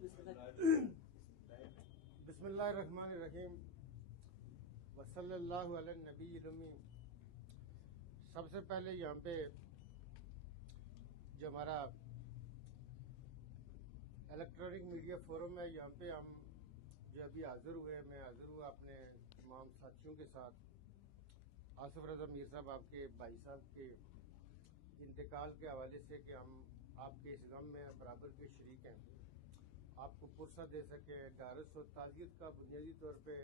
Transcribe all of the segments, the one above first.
बिस्मिल्लाहिर्रहमानिर्रहीम वसल्लल्लाहु अला नबील उम्मी। सबसे पहले यहाँ पे जो हमारा इलेक्ट्रॉनिक मीडिया फोरम है, यहाँ पे हम जो अभी हाजिर हुए, मैं हाजिर हुआ अपने तमाम साथियों के साथ। आसिफ रजा मीर साहब, आपके भाई साहब के इंतकाल के हवाले से कि हम आपके इस गम में बराबर के शरीक हैं, आपको पुरसा दे सके। डारस और ताज़ियत का बुनियादी तौर पे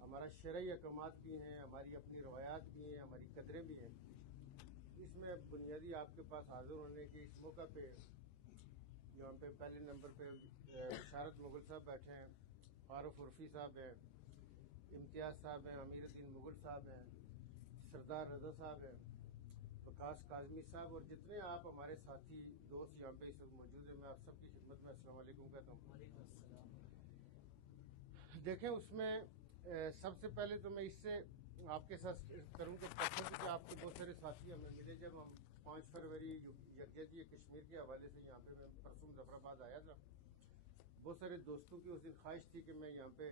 हमारा शरई अहकामात भी हैं, हमारी अपनी रवायात भी हैं, हमारी कदरें भी हैं। इसमें बुनियादी आपके पास हाजिर होने के इस मौका पे यहाँ पे पहले नंबर पे बशारत मुगल साहब बैठे हैं, फारूक उर्फी साहब हैं, इम्तियाज साहब हैं, अमीरुद्दीन मुगल साहब हैं, सरदार रजा साहब हैं, प्रकाश काजमी साहब और जितने आप हमारे साथी दोस्त यहाँ पे इस वक्त मौजूद हैं, मैं आप सबकी खिदमत में अस्सलाम वालेकुम कहता हूँ। देखें, उसमें सबसे पहले तो मैं इससे आपके साथ करूँ कि पसंद कि आपके बहुत सारे साथी हमें मिले जब हम 5 फरवरी यकजहती कश्मीर के हवाले से यहाँ पे मैं परसों मुजफ्फराबाद आया था। बहुत सारे दोस्तों की उस दिन ख्वाहिश थी कि मैं यहाँ पे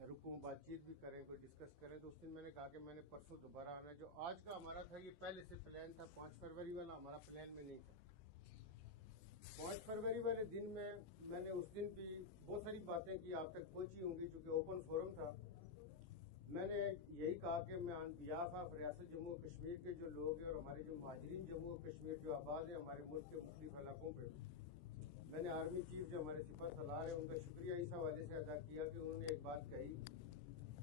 रुकूं, बातचीत भी करें, कोई डिस्कस करें। तो उस दिन मैंने कहा कि मैंने परसों दोबारा आना है। जो आज का हमारा था ये पहले से प्लान था, 5 फरवरी वाला हमारा प्लान में नहीं था। 5 फरवरी वाले दिन में मैंने उस दिन भी बहुत सारी बातें की, आप तक पहुंची होंगी, चूंकि ओपन फोरम था। मैंने यही कहा कि मैं ऑन बिहाफ ऑफ रियासत जम्मू कश्मीर के जो लोग हैं और हमारे जो महाजरीन जम्मू कश्मीर जो आबाद है हमारे मुल्क के मुख्तलिफ इलाकों पे, मैंने आर्मी चीफ जो हमारे सिपा सलार है उनका शुक्रिया इस हवाले से अदा किया कि उन्होंने एक बात कही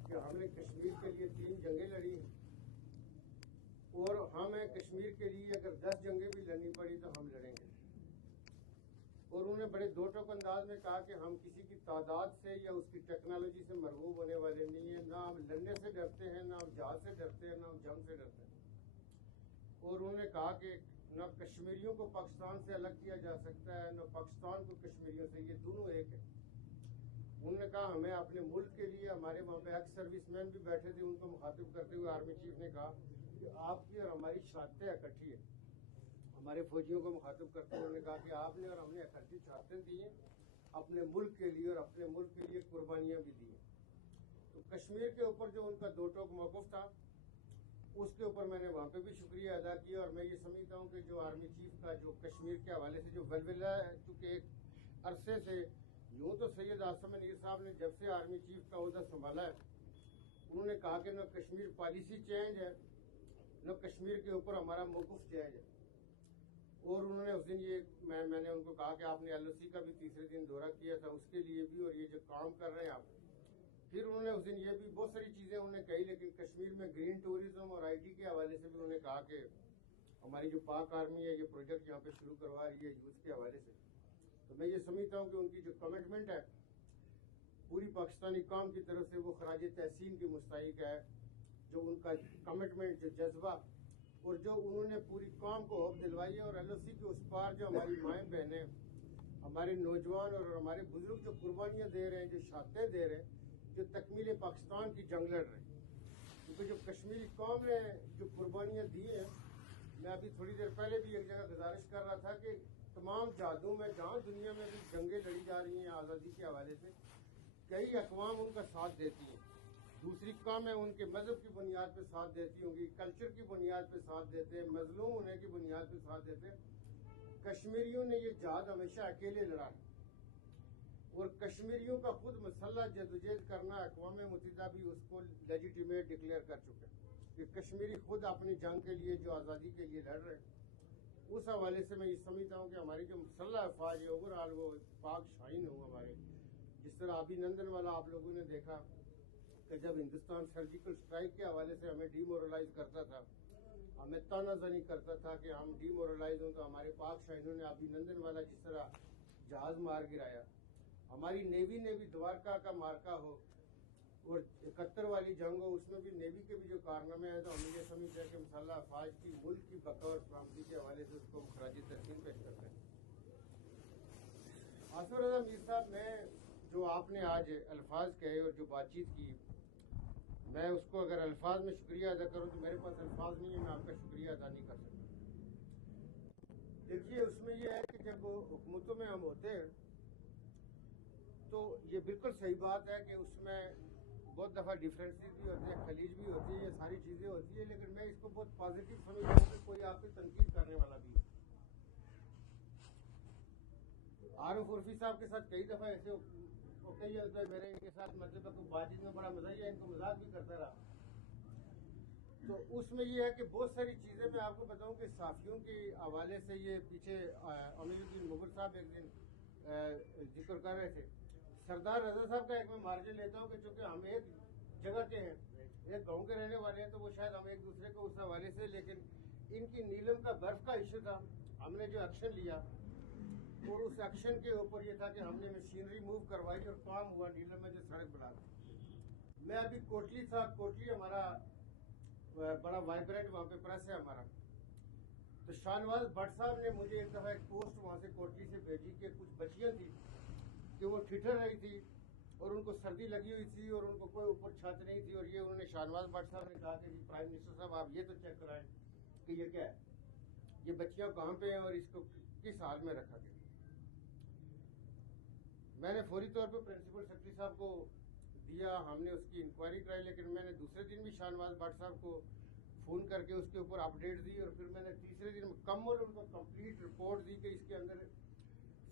कि हमने कश्मीर के लिए 3 जंगें लड़ी और हमें कश्मीर के लिए अगर 10 जंगें भी लड़नी पड़ी तो हम लड़ेंगे। और उन्होंने बड़े दो टोक अंदाज में कहा कि हम किसी की तादाद से या उसकी टेक्नोलॉजी से मरगूब होने वाले नहीं है, ना हम लड़ने से डरते हैं, ना हम जहाज से डरते हैं, ना हम जंग से डरते हैं। और उन्होंने कहा कि न कश्मीरियों को पाकिस्तान से अलग किया जा सकता है, न पाकिस्तान को कश्मीरियों से, ये दोनों एक है। उन्होंने कहा हमें अपने मुल्क के लिए, हमारे वहाँ पे एक्स सर्विसमैन भी बैठे थे, उनको मुखातिब करते हुए आर्मी चीफ ने कहा कि आपकी और हमारी शहादतें इकट्ठी है। हमारे फौजियों को मुखातिब करते हुए उन्होंने कहा कि आपने और हमने इकट्ठी शहादतें दी हैं अपने मुल्क के लिए और अपने मुल्क के लिए कुर्बानियां भी दी हैं। तो कश्मीर के ऊपर जो उनका दो टोक मौक़िफ़ था उसके ऊपर मैंने वहाँ पे भी शुक्रिया अदा किया। और मैं ये समझता हूँ कि जो आर्मी चीफ का जो कश्मीर के हवाले से जो वलवला है, चूँकि एक अरसे से यूँ तो सैयद आसम मीर साहब ने जब से आर्मी चीफ का ओहदा संभाला है, उन्होंने कहा कि न कश्मीर पॉलिसी चेंज है, न कश्मीर के ऊपर हमारा मौक़िफ़ चेंज है। और उन्होंने उस दिन ये मैंने उनको कहा कि आपने LOC का भी तीसरे दिन दौरा किया था, उसके लिए भी, और ये जो काम कर रहे हैं आप। फिर उन्होंने उस दिन ये भी बहुत सारी चीजें उन्होंने कही, लेकिन कश्मीर में ग्रीन टूरिज्म और IT के हवाले से भी उन्होंने कहा कि हमारी जो पाक आर्मी है ये प्रोजेक्ट यहाँ पे शुरू करवा रही है यूथ के हवाले से। तो मैं ये समझता हूँ कि उनकी जो कमिटमेंट है पूरी पाकिस्तानी कौम की तरफ से वो खराज तहसीन की मुस्तहिक है। जो उनका कमिटमेंट, जो जज्बा और जो उन्होंने पूरी कौम को होप दिलवाई है। और LOC के उस पार जो हमारी माएँ बहनें, हमारे नौजवान और हमारे बुजुर्ग जो कुर्बानियां दे रहे हैं, जो शहादतें दे रहे हैं, जो तकमील पाकिस्तान की जंग लड़ रहे हैं, क्योंकि जो कश्मीरी कौम ने जो कुर्बानियां दी हैं, मैं अभी थोड़ी देर पहले भी एक जगह गुजारिश कर रहा था कि तमाम जहादों में जहाँ दुनिया में भी जंगें लड़ी जा रही हैं आज़ादी के हवाले से, कई अक़वाम उनका साथ देती हैं। दूसरी कौमें उनके मजहब की बुनियाद पर साथ देती होंगी, कल्चर की बुनियाद पर साथ देते हैं, मजलूम होने की बुनियाद पर साथ देते हैं। कश्मीरियों ने ये जहाद हमेशा अकेले लड़ा है और कश्मीरियों का खुद मसल्ला जदोजहद करना अक़वाम मुत्तहिदा भी उसको लेजिटिमेट डिक्लेयर कर चुके हैं कि कश्मीरी खुद अपनी जंग के लिए, जो आज़ादी के लिए लड़ रहे हैं। उस हवाले से मैं ये समझता हूँ कि हमारी जो मुसल्लह अफवाज है ओवरऑल वो पाक शाहीन हो हमारे। जिस तरह अभिनंदन वाला आप लोगों ने देखा कि जब हिंदुस्तान सर्जिकल स्ट्राइक के हवाले से हमें डीमोरलाइज करता था, हमें तानाज़नी करता था कि हम डीमोरलाइज हों, तो हमारे पाक शाहीनों ने अभिनंदन वाला जिस तरह जहाज मार गिराया, हमारी नेवी ने भी द्वारका का मार्का हो और 71 वाली जंग हो, उसमें भी नेवी के भी जो कारनामे हैं, तो हम ये समझते हैं कि मुसल्लह अफवाज की मुल्क की बका और सलामती के हवाले से उसको खराज तहसीन पेश करते हैं। आसिफ रजा मीर साहब, मैं जो आपने आज अल्फाज कहे और जो बातचीत की, मैं उसको अगर अल्फाज में शुक्रिया अदा करूं तो मेरे पास अल्फाज नहीं है, मैं आपका शुक्रिया अदा नहीं कर सकता। देखिए, उसमें यह है कि जब हुकूमतों में हम होते हैं तो ये बिल्कुल सही बात है कि उसमें बहुत दफ़ा डिफरेंसेस भी होते हैं, खलीज भी होती है, ये सारी चीज़ें होती है, लेकिन मैं इसको बहुत पॉजिटिव समझता हूँ कि कोई आपकी तनकीद करने वाला भी है। आरिफ उर्फी साहब के साथ कई दफ़ा ऐसे कई मेरे इनके साथ मतलब बातचीत में बड़ा मजा ही है, इनको मजाक भी करता रहा। तो उसमें ये है कि बहुत सारी चीज़ें मैं आपको बताऊं कि साफियों के हवाले से ये पीछे अमीरुद्दीन मुगल साहब एक दिन जिक्र कर रहे थे। सरदार रजा साहब का एक मैं मार्जिन लेता हूँ कि चूंकि हम एक जगह के हैं, एक गांव के रहने वाले हैं, तो वो शायद हम एक दूसरे को उस हवाले से, लेकिन इनकी नीलम का बर्फ का इशू था, हमने जो एक्शन लिया और उस एक्शन के ऊपर ये था कि हमने मशीनरी मूव करवाई और काम हुआ नीलम में जो सड़क बना दी। मैं अभी कोटली था, कोटली हमारा बड़ा वाइब्रेंट वहाँ पे प्रेस है हमारा, तो शाहनवाज भट्ट साहब ने मुझे एक दफ़ा एक पोस्ट वहाँ से कोटली से भेजी कि कुछ बच्चियाँ थी कि वो ठिठर रही थी और उनको सर्दी लगी हुई थी और उनको कोई ऊपर छत नहीं थी, और ये उन्होंने शाहनवाज भट्ट साहब ने कहा कि जी प्राइम मिनिस्टर साहब आप ये तो चेक कराएं कि ये क्या है, ये बच्चियाँ कहाँ पे हैं और इसको किस हाल में रखा गया। मैंने फौरी तौर पर प्रिंसिपल सेक्रेटरी साहब को दिया, हमने उसकी इंक्वायरी कराई, लेकिन मैंने दूसरे दिन भी शाहनवाज भट्ट साहब को फ़ोन करके उसके ऊपर अपडेट दी, और फिर मैंने तीसरे दिन मुकम्मल उनको कंप्लीट रिपोर्ट दी कि इसके अंदर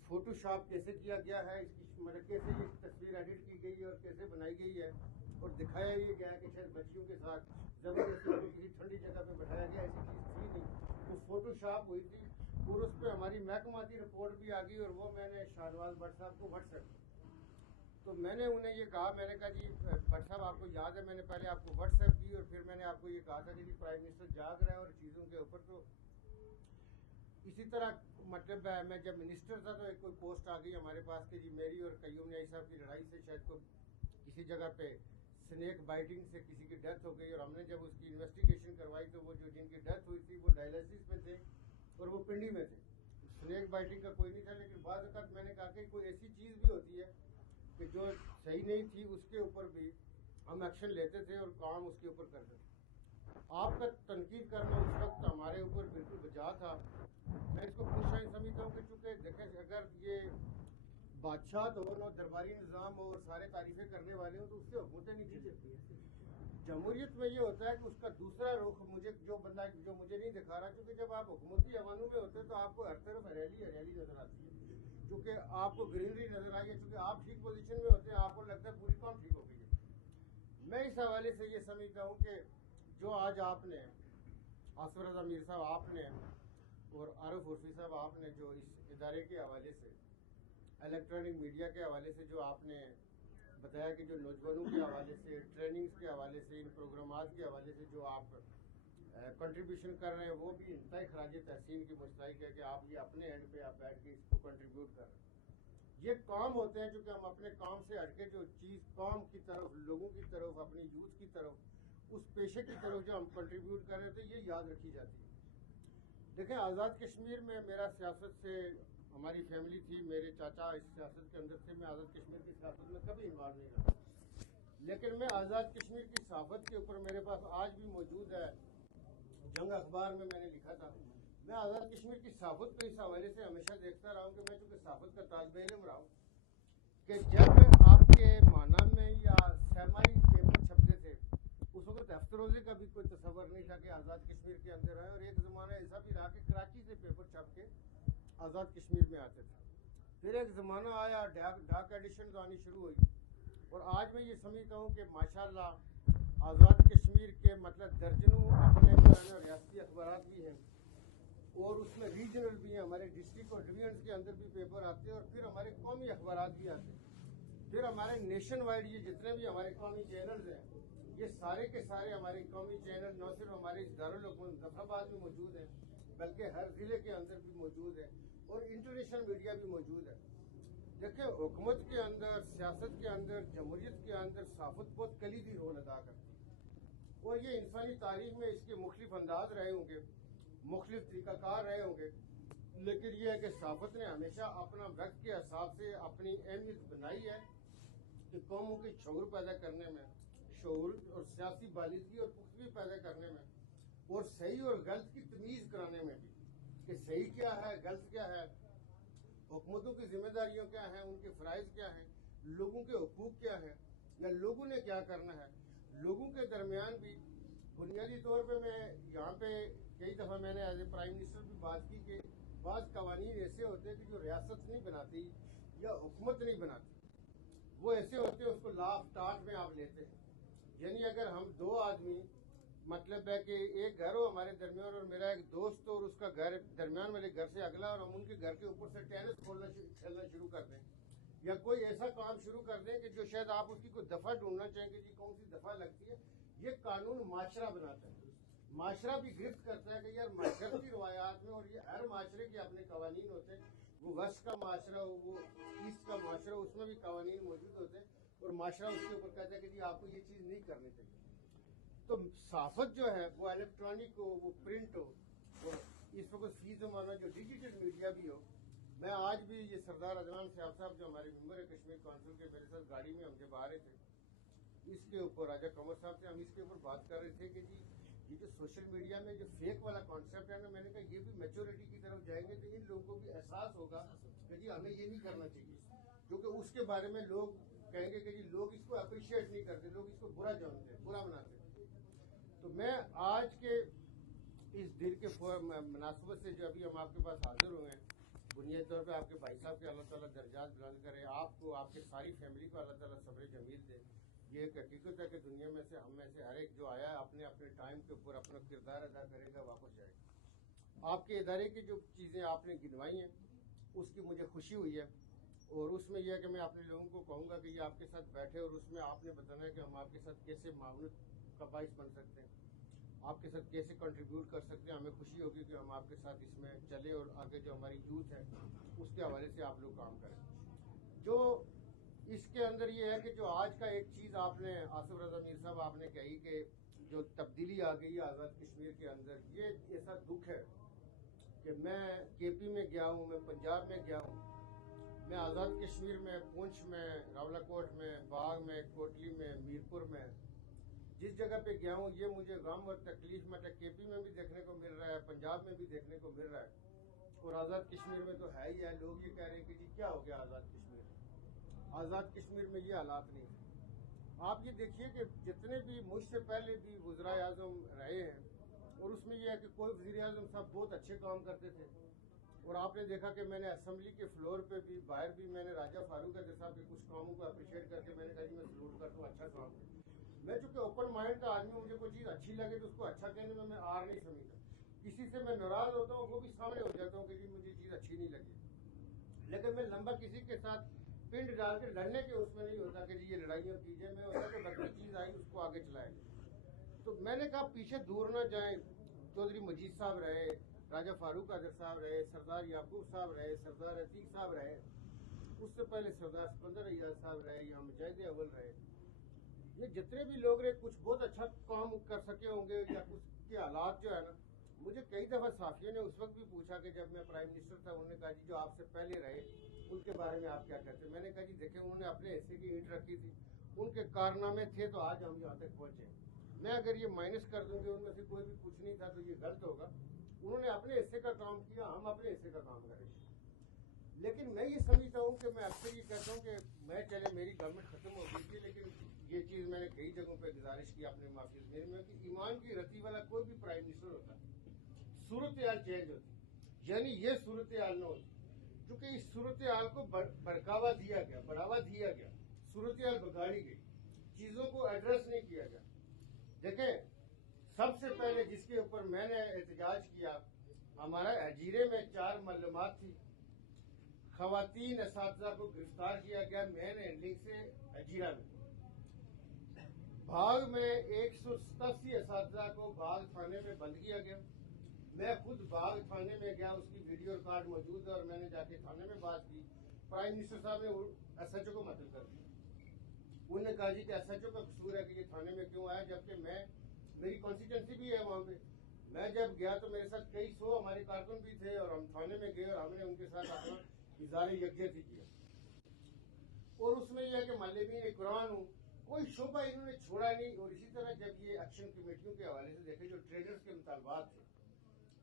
फोटोशॉप कैसे किया गया है, इसकी मतलब कैसे ये तस्वीर एडिट की गई है और कैसे बनाई गई है, और दिखाया ये गया कि शायद बच्चियों के साथ ज़बरदस्ती किसी ठंडी जगह पे बैठाया गया, ऐसी चीज़ थी नहीं, वो फोटोशॉप हुई थी, और उस पर हमारी महकमाती रिपोर्ट भी आ गई, और वो मैंने शाहनवाज भट्ट साहब को व्हाट्सएप, तो मैंने उन्हें ये कहा, मैंने कहा जी भट्ट साहब आपको याद है मैंने पहले आपको व्हाट्सएप की और फिर मैंने आपको ये कहा था कि जी प्राइम मिनिस्टर जाग रहे हैं और चीज़ों के ऊपर, तो इसी तरह मतलब मैं जब मिनिस्टर था तो एक कोई पोस्ट आ गई हमारे पास कि जी मेरी और कयूम न्याई साहब की लड़ाई से शायद को किसी जगह पे स्नेक बाइटिंग से किसी की डेथ हो गई, और हमने जब उसकी इन्वेस्टिगेशन करवाई तो वो जो जिनकी डेथ हुई थी वो डायलिसिस पे थे और वो पिंडी में थे, स्नेक बाइटिंग का कोई नहीं था, लेकिन बाद वक्त मैंने कहा कि कोई ऐसी चीज़ भी होती है कि जो सही नहीं थी उसके ऊपर भी हम एक्शन लेते थे और काम उसके ऊपर करते थे। आपका तनकीद करना उस वक्त हमारे ऊपर बिल्कुल बजा था। मैं इसको खुशाइन समझता हूँ कि चूँकि देखें अगर ये बादशाह तो हो ना दरबारी निज़ाम हो और सारे तारीफें करने वाले हो तो उससे हुकूमतें नहीं चलती। जमहूरियत में ये होता है कि उसका दूसरा रुख मुझे जो बंदा जो मुझे नहीं दिखा रहा, क्योंकि जब आप हुकूमती अवानों में होते हैं तो आपको हर तरफ हरियाली हरियाली नजर आती है, क्योंकि आपको ग्रीनरी नजर आई है, क्योंकि आप ठीक पोजीशन में होते हैं, आपको लगता है पूरी कौम ठीक हो गई है। मैं इस हवाले से ये समझता हूँ कि जो आज आपने आसिफ रज़ा मीर साहब आपने और आरिफ उर्फी साहब आपने जो इस इदारे के हवाले से इलेक्ट्रॉनिक मीडिया के हवाले से जो आपने बताया कि जो नौजवानों के हवाले से ट्रेनिंग्स के हवाले से इन प्रोग्रामात के हवाले से जो आप कंट्रीब्यूशन कर रहे हैं वो भी इंतहाई खराज तहसीन की मुस्तहिक है कि आप ये अपने एंड पे आप बैठ के इसको कंट्रीब्यूट कर रहे हैं। ये काम होते हैं क्योंकि हम अपने काम से हटके जो चीज़ काम की तरफ लोगों की तरफ अपनी यूथ की तरफ उस पेशे की तरफ जो हम कंट्रीब्यूट कर रहे थे ये याद रखी जाती है। देखें आज़ाद कश्मीर में मेरा सियासत से हमारी फैमिली थी, मेरे चाचा इस सियासत के अंदर थे, मैं आज़ाद कश्मीर की सियासत में कभी इन्वॉल्व नहीं रहा, लेकिन मैं आज़ाद कश्मीर की सहाफ़त के ऊपर मेरे पास आज भी मौजूद है, जंग अखबार में मैंने लिखा था। मैं आज़ाद कश्मीर की सहाफ़त को इस हवाले से हमेशा देखता रहा हूँ कि मैं चूँकि सहाफ़त का तालिब इल्म रहा हूँ कि जब आपके माना में या सहमाई पेपर छपते थे उस वक्त अफ्तरोज़े का भी कोई तस्वर नहीं था कि आज़ाद कश्मीर के अंदर है, और एक ज़माना ऐसा भी रहा कि कराची से पेपर छप के आज़ाद कश्मीर में आते थे। फिर एक ज़माना आया डाक एडिशन आनी शुरू हुई, और आज मैं ये समझता हूँ कि माशाल्लाह आज़ाद कश्मीर के मतलब दर्जनों अपने पुराने रियासती अखबार भी हैं और उसमें रीजनल भी हैं, हमारे डिस्ट्रिक्ट और डिवीजन के अंदर भी पेपर आते हैं, और फिर हमारे कौमी अखबार भी आते हैं, फिर हमारे नेशन वाइड ये जितने भी हमारे कौमी चैनल्स हैं ये सारे के सारे हमारे कौमी चैनल न सिर्फ हमारे इस दारुल हुकूमत मुजफ्फराबाद में मौजूद है बल्कि हर ज़िले के अंदर भी मौजूद है, और इंटरनेशनल मीडिया भी मौजूद है। देखिए हुकूमत के अंदर सियासत के अंदर जमहूरियत के अंदर सहाफ़त बहुत कलीदी रोल अदा करती है, और ये इंसानी तारीख में इसके मुख्तलिफ अंदाज रहे होंगे, मुख्तलिफ तरीक़ाकार रहे होंगे, लेकिन यह है कि सहाफ़त ने हमेशा अपना वक्त के हिसाब से अपनी अहमियत बनाई है कि कौमों के शऊर पैदा करने में, शऊर और सियासी बालिदगी और पुख्तगी पैदा करने में, और सही और गलत की तमीज़ कराने में भी कि सही क्या है गलत क्या है, हुकूमतों की जिम्मेदारियों क्या हैं, उनके फ़राइज़ क्या हैं, लोगों के हुकूक क्या है या लोगों ने क्या करना है, लोगों के दरमियान भी बुनियादी तौर पे मैं यहाँ पे कई दफ़ा मैंने एज ए प्राइम मिनिस्टर भी बात की कि बाज़ कवानीन ऐसे होते हैं कि जो रियासत नहीं बनाती या हुकूमत नहीं बनाती, वो ऐसे होते हैं उसको लाफ टाट में आप लेते हैं। यानी अगर हम दो आदमी, मतलब है कि एक घर हो हमारे दरमियान और मेरा एक दोस्त और उसका घर दरमियान वाले घर से अगला, और हम उनके घर के ऊपर से टेनिस खेलना शुरू कर दें या कोई ऐसा काम शुरू कर दें कि जो शायद आप उसकी कोई दफ़ा ढूंढना चाहेंगे जी कौन सी दफ़ा लगती है, ये कानून माशरा बनाता है। माशरा भी गिरफ्त करता है कि यार माशरती रवायात में, और ये हर माशरे के अपने कवानीन होते हैं, वो वेस्ट का माशरा हो, वो ईस्ट का माशरा, उसमें भी कवानीन मौजूद होते हैं, और माशरा उसके ऊपर कहता है कि जी आपको ये चीज़ नहीं करनी चाहिए। तो सहाफत जो है वो इलेक्ट्रॉनिक हो, वो प्रिंट हो, और इस वक्त फी ज़माना जो डिजिटल मीडिया भी हो। मैं आज भी ये सरदार अदनान साहब जो हमारे मेंबर है कश्मीर काउंसिल के, मेरे साथ गाड़ी में हम जब आ रहे थे, इसके ऊपर राजा कमर साहब से हम इसके ऊपर बात कर रहे थे कि जी ये जो सोशल मीडिया में जो फेक वाला कॉन्सेप्ट है ना, मैंने कहा ये भी मैच्योरिटी की तरफ जाएंगे तो इन लोगों को भी एहसास होगा कि जी हमें ये नहीं करना चाहिए, क्योंकि उसके बारे में लोग कहेंगे कि जी लोग इसको अप्रिशिएट नहीं करते, लोग इसको बुरा जानते हैं, बुरा बनाते हैं। तो मैं आज के इस दिन के मुनासबत से जो अभी हम आपके पास हाजिर हुए हैं, बुनियादी तौर पे आपके भाई साहब के अल्लाह ताला दर्जात बुलंद करे, आपको आपके सारी फैमिली को अल्लाह ताला सब्र जमील दे। ये एक हकीकत है कि दुनिया में से हम में से हर एक जो आया है अपने अपने टाइम के ऊपर अपना किरदार अदा करेगा, वापस जाएगा। आपके इदारे की जो चीज़ें आपने गिनवाई हैं उसकी मुझे खुशी हुई है, और उसमें यह है कि मैं अपने लोगों को कहूँगा कि ये आपके साथ बैठे और उसमें आपने बताना है कि हम आपके साथ कैसे मामूल का बाइस बन सकते हैं, आपके साथ कैसे कंट्रीब्यूट कर सकते हैं। हमें खुशी होगी कि हम आपके साथ इसमें चले और आगे जो हमारी यूथ है उसके हवाले से आप लोग काम करें। जो इसके अंदर ये है कि जो आज का एक चीज़ आपने आसिफ रज़ा मीर साहब आपने कही कि जो तब्दीली आ गई है आज़ाद कश्मीर के अंदर, ये ऐसा दुख है कि मैं केपी में गया हूँ, मैं पंजाब में गया हूँ, मैं आज़ाद कश्मीर में पुंछ में, रावलाकोट में, बाग में, कोटली में, मीरपुर में, जिस जगह पे गया हूँ ये मुझे गम और तकलीफ मतलब केपी में भी देखने को मिल रहा है, पंजाब में भी देखने को मिल रहा है, और आज़ाद कश्मीर में तो है ही है। लोग ये कह रहे हैं कि जी क्या हो गया आज़ाद कश्मीर, आज़ाद कश्मीर में ये हालात नहीं थे। आप ये देखिए कि जितने भी मुझसे पहले भी वज़राए आज़म रहे हैं, और उसमें यह है कि कोई वज़ीर आज़म साहब बहुत अच्छे काम करते थे, और आपने देखा कि मैंने असेंबली के फ्लोर पे भी, बाहर भी, मैंने राजा फारूक साहब के कुछ कामों को अप्रिशिएट करके मैंने कहा जी मैं सलूट करता हूँ, अच्छा काम है। मैं चूंकि ओपन माइंड का आदमी, मुझे कोई चीज़ अच्छी लगे तो उसको अच्छा कहने में मैं आर नहीं समझता। किसी से मैं नाराज़ होता हूँ वो भी सामने हो जाता हूँ कि जी मुझे चीज़ अच्छी नहीं लगी, लेकिन मैं लंबा किसी के साथ पिंड डाल के लड़ने के उसमें नहीं होता कि जी ये लड़ाइयाँ कीजिए, मैं होता कि बड़ी चीज़ आई उसको आगे चलाएंगे। तो मैंने कहा पीछे दूर ना जाएं, चौधरी मजीद साहब रहे, राजा फारूक साहब रहे, सरदार याकूब साहब रहे, सरदार अतीक साहब रहे, उससे पहले सरदार सिकंदर अय्याज साहब रहे, या मुजाहिद अव्वल रहे, ये जितने भी लोग रहे कुछ बहुत अच्छा काम कर सके होंगे, या कुछ के हालात जो है ना, मुझे कई दफ़ा साफियों ने उस वक्त भी पूछा कि जब मैं प्राइम मिनिस्टर था, उन्होंने कहा जी जो आपसे पहले रहे उनके बारे में आप क्या कहते हैं। मैंने कहा जी देखें उन्होंने अपने हिस्से की ईंट रखी थी, उनके कारनामे थे तो आज हम यहाँ तक पहुँचे। मैं अगर ये माइनस कर दूँ कि उनमें से कोई भी कुछ नहीं था तो ये गलत होगा। उन्होंने अपने हिस्से का काम किया, हम अपने हिस्से का काम करेंगे। लेकिन मैं ये समझता हूँ कि मैं अक्सर ये कहता हूँ कि मैं चले मेरी गवर्नमेंट खत्म हो गई थी, लेकिन ये चीज़ मैंने कई जगहों पे गुजारिश की अपने माफी में कि ईमान की रती वाला कोई भी प्राइम मिनिस्टर होता सूरत हाल चेंज होती, यानी ये सूरत हाल न होती, क्योंकि इस सूरत हाल को बढ़ावा दिया गया, सूरत हाल बिगाड़ी गई, चीज़ों को एड्रेस नहीं किया गया। देखें सबसे पहले जिसके ऊपर मैंने एहतजाज किया, हमारा हजीरे में 4 मालूमात थी, खवातीन असातिज़ा को गिरफ्तार किया गया मैन हैंडलिंग से हजीरा में। बाग में 187 असातिज़ा को बाग थाने में बंद किया गया। मैं खुद बाग थाने में गया, उसकी वीडियो रिकॉर्ड मौजूद है, और मैंने जाके थाने में बात की। प्राइम मिनिस्टर साहब ने SHO को मदद कर दी। उन्होंने कहा जी कि SHO का कसूर है कि ये थाने में क्यों आया, जबकि मेरी कॉन्स्टिट्यूंसी भी है वहाँ पे। मैं जब गया तो मेरे साथ कई 100 हमारे कारकुन भी थे, और हम थाने में गए और हमने उनके साथ अपना इज़ारे यकजहती किया। और उसमें यह है कि मालिमीन कुरान हूँ, कोई शोबा इन्होंने छोड़ा नहीं। और इसी तरह जब ये एक्शन कमेटियों के हवाले से देखे, जो ट्रेडर्स के मुतालबात थे,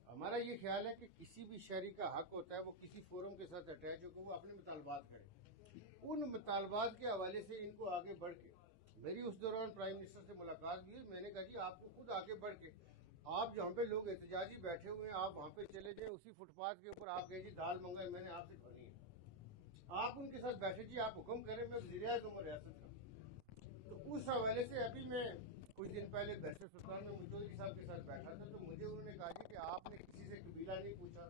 हमारा ये ख्याल है कि किसी भी शहरी का हक होता है वो किसी फोरम के साथ अटैच होकर वो अपने मुतालबात करे। उन मुतालबात के हवाले से इनको आगे बढ़ के, मेरी उस दौरान प्राइम मिनिस्टर से मुलाकात भी हुई। मैंने कहा जी आपको खुद आगे बढ़ के, आप जहाँ पे लोग एहतजाजी बैठे हुए हैं आप वहाँ पे चले जाएं, उसी फुटपाथ के ऊपर आप कहें जी दाल मंगाए मैंने आपसे खानी है, आप उनके साथ बैठे जी आप हुक्म करें मैं वज़ीर-ए-आज़म हूं रियासत का। तो उस हवाले से अभी मैं कुछ दिन पहले बैरिस्टर सुल्तान महमूद चौधरी साहब के साथ बैठा था, तो मुझे उन्होंने कहा जी कि आपने किसी से कबीला नहीं पूछा,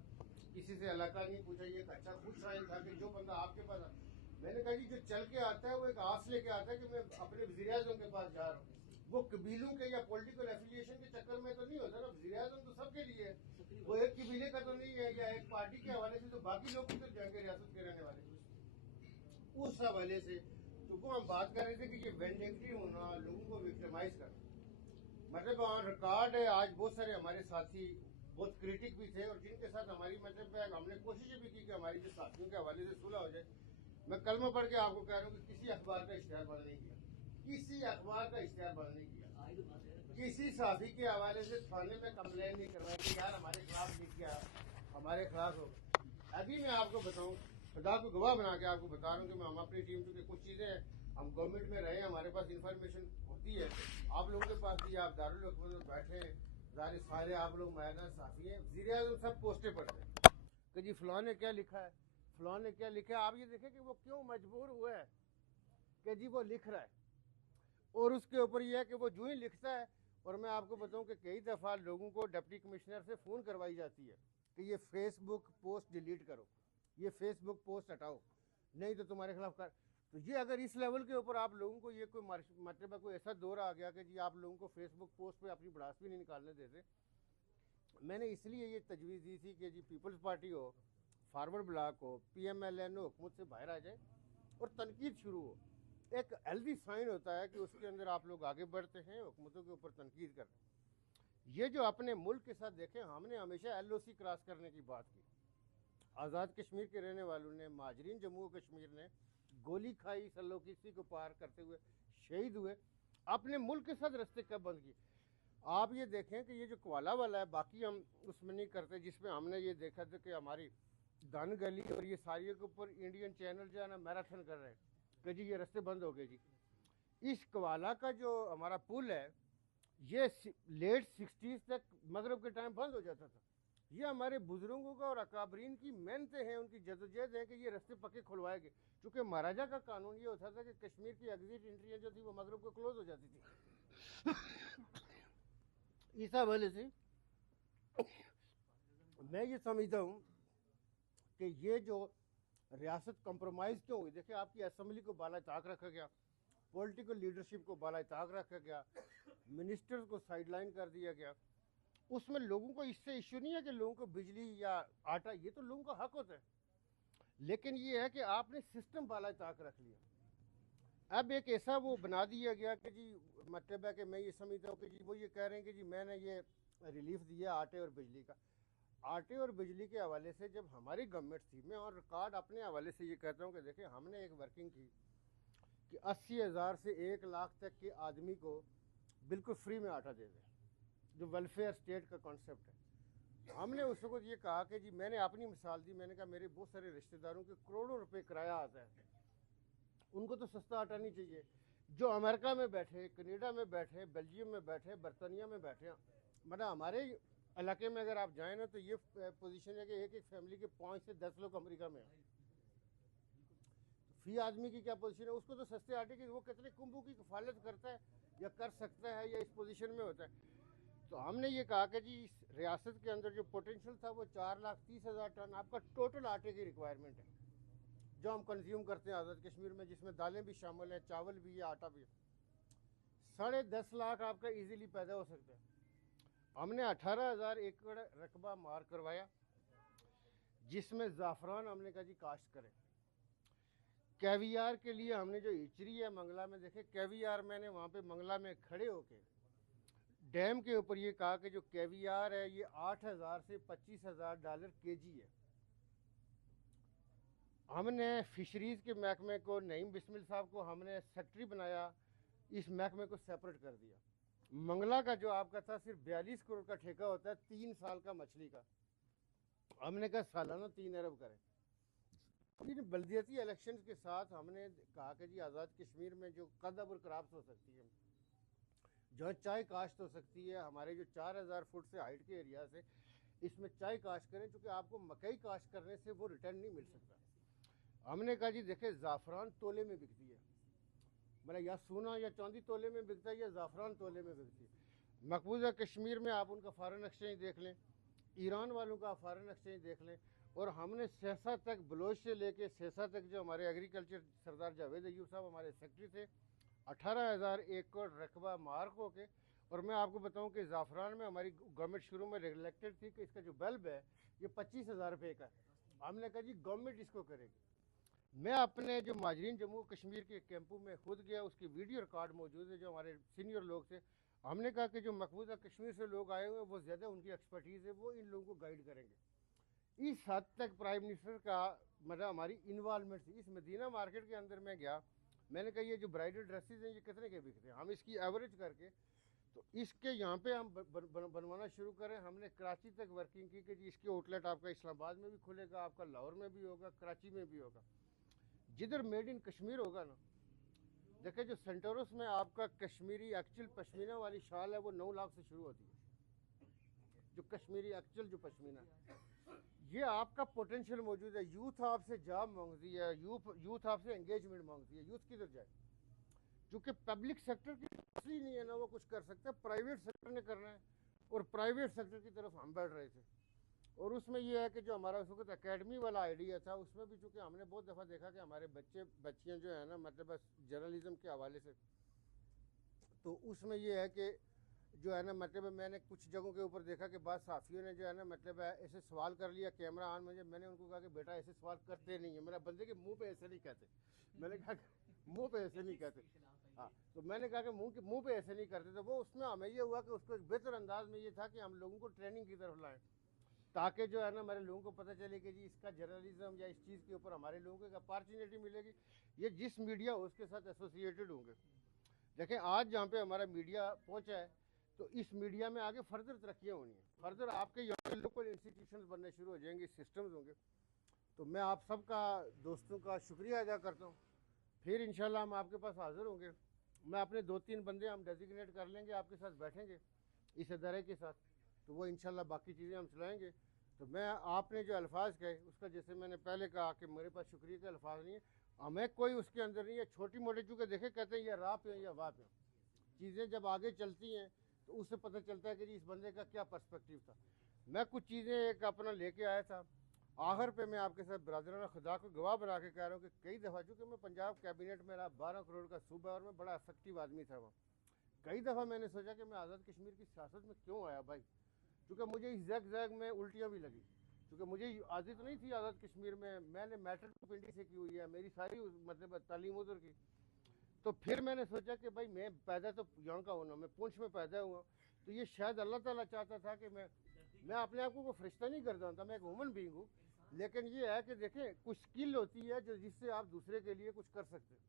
किसी से इलाका नहीं पूछा, ये एक अच्छा खुश राइन था कि जो बंदा आपके पास मैंने कहा जी जो चल के आता है वो एक आस लेके आता है कि मैं अपने वज़ीर-ए-आज़म के पास जा रहा हूँ, वो कबीलों के या पॉलिटिकल एफिलिएशन के चक्कर में तो नहीं होता ना, वज़ीर-ए-आज़म तो सबके लिए है, वो एक कबीले का तो नहीं है या एक पार्टी के हवाले से, तो बाकी लोग भी तो जाएंगे रियासत के रहने वाले उस हवाले से। तो वो हम बात कर रहे थे कि ये वेंडिक्टिव होना, लोगों को विक्टिमाइज करना, मतलब ऑन रिकॉर्ड है। आज बहुत सारे हमारे साथी बहुत क्रिटिक भी थे और जिनके साथ हमारी मतलब हमने कोशिशें भी की कि हमारी जो साथियों के हवाले से सुलह हो जाए। मैं कलमा पढ़ के आपको कह रहा हूँ कि किसी अखबार का इश्तिहार बंद नहीं किया, किसी अखबार का इश्तिहार बंद नहीं किया, किसी साथी के हवाले से थाने में कंप्लेन नहीं करवाई कि यार हमारे खिलाफ लिख गया, हमारे खिलाफ हो। अभी मैं आपको बताऊं, खुदा को गवाह बना के आपको बता रहा हूँ कि मैं हम अपनी टीम, चूंकि कुछ चीज़ें हम गवर्नमेंट में रहे, हमारे पास इंफॉर्मेशन होती है, आप लोगों के पास भी, आप दारुल हुकूमत में बैठे ज़ाहिर सारे आप लोग मैदान साफी हैं, वज़ीर-ए-आज़म सब पोस्टें पढ़ते हैं कि जी फलां ने क्या लिखा है, फलां ने क्या लिखा है। आप ये देखें कि वो क्यों मजबूर हुआ है कि जी वो लिख रहा है, और उसके ऊपर ये है कि वो जो ही लिखता है, और मैं आपको बताऊं कि कई दफ़ा लोगों को डिप्टी कमिश्नर से फ़ोन करवाई जाती है कि ये फेसबुक पोस्ट डिलीट करो, ये फेसबुक पोस्ट हटाओ, नहीं तो तुम्हारे खिलाफ कर। तो ये अगर इस लेवल के ऊपर आप लोगों को ये कोई मतलब कोई ऐसा दौर आ गया कि जी आप लोगों को फेसबुक पोस्ट पे अपनी भड़ास भी नहीं निकालने देते, मैंने इसलिए ये तजवीज़ दी थी कि जी पीपल्स पार्टी हो, फारवर्ड ब्लॉक हो, PMLN हो, हुकूमत से बाहर आ जाए और तनकीद शुरू हो। एक हेल्दी साइन होता है कि उसके अंदर आप लोग आगे बढ़ते हैं, हुकूमतों के ऊपर तनकीद करते हैं। ये जो अपने मुल्क के साथ देखें, हमने हमेशा LOC क्रॉस करने की बात की, आज़ाद कश्मीर के रहने वालों ने, महाजरीन जम्मू कश्मीर ने गोली खाई, सल्लोकिसी को पार करते हुए शहीद हुए, अपने मुल्क के साथ रास्ते कब बंद किए। आप ये देखें कि ये जो क्वाला वाला है, बाकी हम उसमें नहीं करते, जिसमें हमने ये देखा था कि हमारी दान गली और ये सारियों के ऊपर इंडियन चैनल जो है ना मैराथन कर रहे हैं कि जी ये रास्ते बंद हो गए जी। इस क्वाला का जो हमारा पुल है ये लेट 60s तक मगरब के टाइम बंद हो जाता था। ये हमारे बुजुर्गों का और अकाबरीन की मेहनतें हैं, उनकी जदोजहद है कि ये रास्ते पक्के खुलवाएंगे, क्योंकि महाराजा का कानून ये होता था कि कश्मीर की एग्जिट एंट्रियाँ जो थी वो मगरब को क्लोज हो जाती थी। इस हवाले से मैं ये समझता हूँ कि ये जो रियासत कंप्रोमाइज़ क्यों हुई, देखिए आपकी असम्बली को बाला ताक रखा गया, पॉलिटिकल लीडरशिप को बाला ताक रखा गया, मिनिस्टर्स को साइडलाइन कर दिया गया। उसमें लोगों को इससे इश्यू नहीं है कि लोगों को बिजली या आटा, ये तो लोगों का हक होता है, लेकिन ये है कि आपने सिस्टम बाला ताक रख लिया। अब एक ऐसा वो बना दिया गया कि जी मतलब है कि मैं ये समझता हूँ कि जी वो ये कह रहे हैं कि जी मैंने ये रिलीफ दिया आटे और बिजली का। आटे और बिजली के हवाले से जब हमारी गवर्नमेंट थी, मैं और रिकॉर्ड अपने हवाले से ये कहता हूँ कि देखिए हमने एक वर्किंग की कि 80,000 से 1 लाख तक के आदमी को बिल्कुल फ्री में आटा दे दें, जो वेलफेयर स्टेट का कॉन्सेप्ट है। हमने उस वक्त ये कहा कि जी मैंने अपनी मिसाल दी, मैंने कहा मेरे बहुत सारे रिश्तेदारों के करोड़ों रुपए किराया आता है, उनको तो सस्ता आटा नहीं चाहिए। जो अमेरिका में बैठे, कनाडा में बैठे, बेल्जियम में बैठे, बरतानिया में बैठे, मतलब हमारे इलाके में अगर आप जाएँ ना तो ये पोजीशन है कि एक एक फैमिली के 5 से 10 लोग अमेरिका में हैं। फी आदमी की क्या पोजीशन है, उसको तो सस्ते आटे की वो कितने कुंभों की कफालत करता है या कर सकता है या इस पोजीशन में होता है। तो हमने ये कहा कि जी इस रियासत के अंदर जो पोटेंशियल था वो 4,30,000 टन आपका टोटल आटे की रिक्वायरमेंट है जो हम कंज्यूम करते हैं आज़ाद कश्मीर में, जिसमें दालें भी शामिल हैं, चावल भी है, आटा भी है। 10.5 लाख आपका इजीली पैदा हो सकता है। हमने 18,000 एकड़ रकबा मार करवाया, जिसमें ज़ाफ़रान हमने कहा जी काश्त करें। कैवियार के लिए हमने जो इचरी है मंगला में, देखे कैवियार, मैंने वहाँ पे मंगला में खड़े होके डैम के ऊपर ये कहा कि जो कैवियार है ये 8,000 से $25,000 kg है। हमने फिशरीज़ के महकमे को, नईम बिस्मिल साहब को हमने सेक्रेटरी बनाया, इस महकमे को सेपरेट कर दिया। मंगला का जो आपका था सिर्फ 42 करोड़ का ठेका होता है 3 साल का मछली का, हमने कहा सालाना 3 अरब करें। इन बल्दियती इलेक्शन के साथ हमने कहा कि जी आज़ाद कश्मीर में जो कदम और क्रॉप्स हो सकती है, जो चाय काश्त हो सकती है, हमारे जो 4000 फुट से हाइट के एरिया से इसमें चाय काश्त करें, क्योंकि आपको मकई काश्त करने से वो रिटर्न नहीं मिल सकता। हमने कहा जी देखे ज़ाफ़रान तोले में बिकती है, मतलब या सोना या चांदी तोले में बिकता है या ज़ाफ़रान तोले में बिकती है। मकबूजा कश्मीर में आप उनका फ़ॉरेन एक्सचेंज देख लें, ईरान वालों का फ़ॉरेन एक्सचेंज देख लें, और हमने सहसा तक बलोच से लेके सहसा तक जो हमारे एग्रीकल्चर सरदार जावेद अयूब साहब हमारे सेक्रेटरी थे, 18,000 एकड़ रकबा मार्क हो के। और मैं आपको बताऊं कि ज़ाफ़रान में हमारी गवर्नमेंट शुरू में रेगुलेटेड थी कि इसका जो बल्ब है ये 25,000 रुपये का है। हमने कहा जी गवर्नमेंट इसको करेगी। मैं अपने जो माजरीन जम्मू कश्मीर के कैंपों में खुद गया, उसकी वीडियो रिकॉर्ड मौजूद है, जो हमारे सीनियर लोग थे। हमने कहा कि जो मकबूजा कश्मीर से लोग आए हुए हैं वो ज़्यादा उनकी एक्सपर्टीज़ है, वो इन लोगों को गाइड करेंगे। इस हद तक प्राइम मिनिस्टर का मतलब हमारी इन्वॉल्वमेंट थी। इस मदीना मार्केट के अंदर मैं गया, मैंने कहा ये जो ब्राइडल ड्रेसेस हैं ये कितने के बिकते हैं, हम इसकी एवरेज करके तो इसके यहाँ पे हम बनवाना शुरू करें। हमने कराची तक वर्किंग की कि जी इसके आउटलेट आपका इस्लामाबाद में भी खुलेगा, आपका लाहौर में भी होगा, कराची में भी होगा। जिधर मेड इन कश्मीर होगा ना, देखे जो सेंटोरस में आपका कश्मीरी एक्चुअल पश्मीना वाली शाल है वो 9 लाख से शुरू होती है, जो कश्मीरी एक्चुअल जो पश्मीना ये आपका पोटेंशियल मौजूद है। यूथ आपसे जॉब मांगती है, यूथ आपसे एंगेजमेंट मांगती है, यूथ किधर जाए? क्योंकि पब्लिक सेक्टर की ही नहीं है ना वो कुछ कर सकता है, प्राइवेट सेक्टर ने करना है, और प्राइवेट सेक्टर की तरफ हम बढ़ रहे थे। और उसमें ये है कि जो हमारा उस वक्त अकेडमी वाला आइडिया था, उसमें भी चूँकि हमने बहुत दफ़ा देखा कि हमारे बच्चे बच्चियाँ जो है ना मतलब जर्नलिज्म के हवाले से, तो उसमें ये है कि जो है ना मतलब मैंने कुछ जगहों के ऊपर देखा कि बाद साफियों ने जो है ना मतलब ऐसे सवाल कर लिया कैमरा ऑन में, मैंने उनको कहा कि बेटा ऐसे सवाल करते नहीं है, मेरा बंदे के मुंह पे ऐसे नहीं कहते। मैंने कहा मुंह पे ऐसे नहीं कहते, हाँ। तो मैंने कहा कि मुंह पे ऐसे नहीं करते। तो वो उसमें हमें ये हुआ कि उसको एक बेहतर अंदाज में ये था कि हम लोगों को ट्रेनिंग की तरफ लाएं, ताकि जो है ना हमारे लोगों को पता चले कि जी इसका जर्नलिज्म या इस चीज़ के ऊपर हमारे लोगों को एक अपॉर्चुनिटी मिलेगी। ये जिस मीडिया हो उसके साथ एसोसिएटेड होंगे। देखें आज जहाँ पे हमारा मीडिया पहुँचा है, तो इस मीडिया में आगे फर्दर तरक्कियाँ होनी है, फर्दर आपके यहाँ लोकल इंस्टीट्यूशन बनने शुरू हो जाएंगे, सिस्टम्स होंगे। तो मैं आप सबका दोस्तों का शुक्रिया अदा करता हूँ। फिर इंशाल्लाह हम आपके पास हाजिर होंगे। मैं अपने 2-3 बंदे हम डेजिग्नेट कर लेंगे, आपके साथ बैठेंगे इस अदारे के साथ, तो वो इंशाल्लाह बाकी चीज़ें हम चलाएँगे। तो मैं आपने जो अल्फाज कहे उसका, जैसे मैंने पहले कहा कि मेरे पास शुक्रिया के अल्फाज नहीं है, हमें कोई उसके अंदर नहीं है। छोटी मोटी चूँकि देखे कहते हैं या राह पे या वाह पे, चीज़ें जब आगे चलती हैं तो उससे पता चलता है कि जी इस बंदे का क्या पर्सपेक्टिव था। मैं कुछ चीज़ें एक अपना लेके आया था। आखिर पे मैं आपके साथ बरादराना खुदा को गवाह बना के कह रहा हूँ कि कई दफ़ा, चूँकि मैं पंजाब कैबिनेट में रहा, 12 करोड़ का सूबा, और मैं बड़ा इफेक्टिव आदमी था वहाँ। कई दफ़ा मैंने सोचा कि मैं आज़ाद कश्मीर की सियासत में क्यों आया भाई, क्योंकि मुझे इस जग में उल्टियाँ भी लगी, क्योंकि मुझे आदत नहीं थी आज़ाद कश्मीर में। मैंने मैट्रिक पिंडी से की हुई है, मेरी सारी मतलब तालीम उधर की। तो फिर मैंने सोचा कि भाई मैं पैदा तो यहाँ का होना, मैं पुंछ में पैदा हुआ, तो ये शायद अल्लाह ताला चाहता था कि मैं अपने आप को फरिश्ता नहीं करता था, मैं एक ह्यूमन बीइंग हूँ। लेकिन ये है कि देखें कुछ स्किल होती है जो जिससे आप दूसरे के लिए कुछ कर सकते हैं।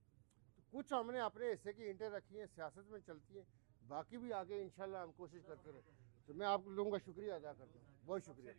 तो कुछ हमने अपने हिस्से की इंटर रखी हैं, सियासत में चलती हैं, बाकी भी आगे इंशाल्लाह हम कोशिश करते रहे। तो मैं आप लोगों का शुक्रिया अदा करता हूँ, बहुत शुक्रिया।